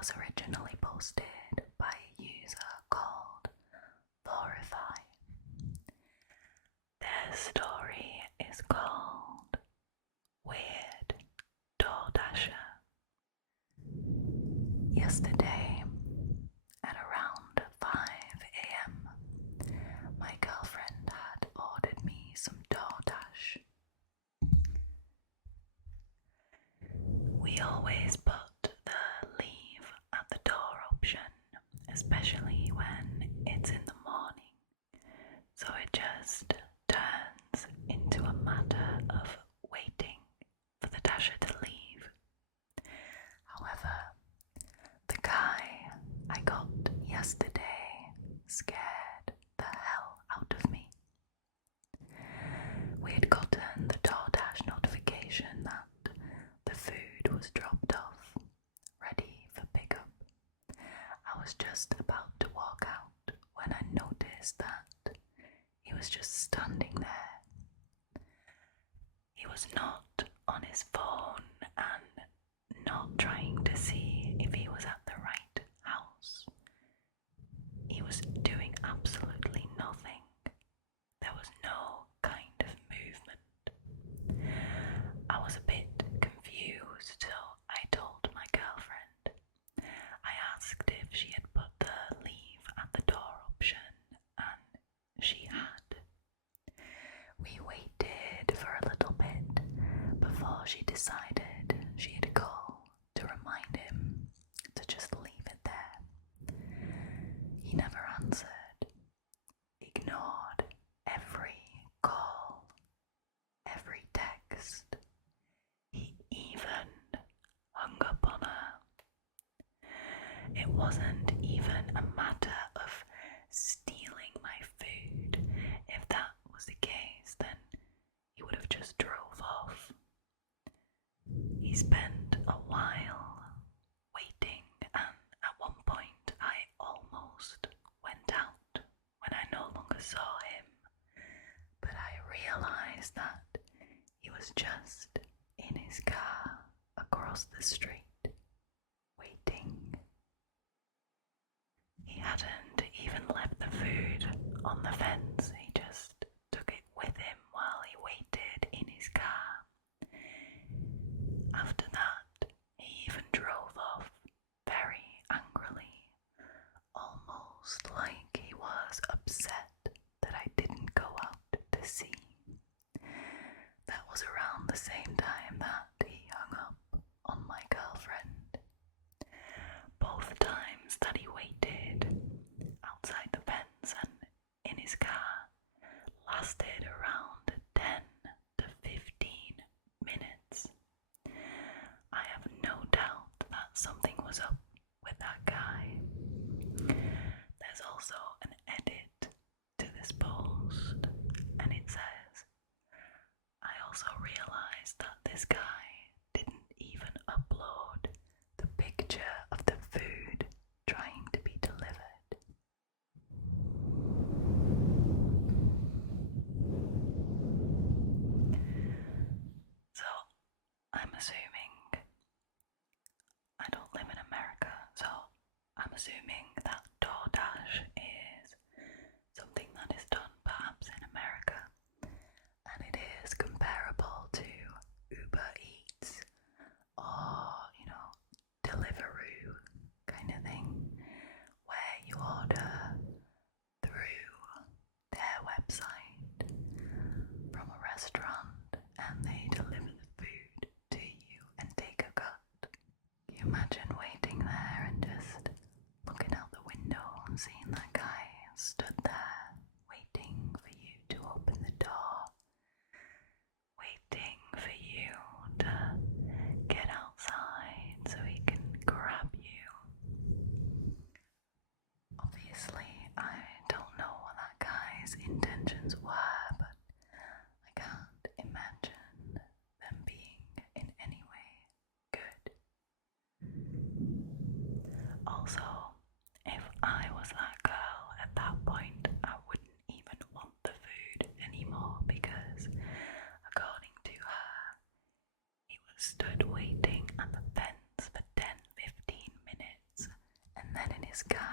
was originally posted by a user called Thorify. Their story is called Weird Doordasher. Yesterday, at around 5 a.m., my girlfriend had ordered me some DoorDash. We always put the leave at the door option, especially when it's in the morning, so it just turns into a matter of waiting for the dasher to leave. However, the guy I got yesterday scared the hell out of me. We had gotten the DoorDash notification that the food was dropped off, ready for pickup. I was just about to walk out when I noticed that he was just standing there. He was not on his phone and not trying to see if he was at the right house. He was doing absolutely nothing. There was no kind of movement. I was a bit confused, so I told my girlfriend. I asked if she had put the leave at the door option, and she had. We waited for a little bit before she decided she'd call to remind him to just leave it there. He never answered, ignored every call, every text. He even hung up on her. It wasn't even a matter of stealing my food. If that was the case, then he would have just drove off. He spent a while waiting, and at one point I almost went out when I no longer saw him, but I realized that he was just in his car across the street, waiting. He hadn't even left the food on the fence, he just took it with him while he waited in his car. After that, he even drove off very angrily, almost like he was upset that I didn't go out to see. That was around the same time that he hung up on my girlfriend. Both times that he waited outside the fence and in his car lasted around 10 to 15 minutes. I have no doubt that something was up with that guy. There's also an edit to this post, and it says, I also realized that this guy didn't even upload the picture of the food trying to be delivered. So, I'm assuming, I don't live in America, so I'm assuming that DoorDash is something that is done perhaps in America, and it is comparable to Uber Eats or, Deliveroo kind of thing, where you order through their website from a restaurant and they deliver the food to you and take a cut. Can you imagine waiting there and just looking out the window and seeing that guy stood there waiting for you to open the door, waiting for you to get outside so he can grab you? Obviously, I don't know what that guy's intentions were, but I can't imagine them being in any way good. Also, if I was that girl at that point, I wouldn't even want the food anymore because, according to her, he was stood waiting at the fence for 10-15 minutes this guy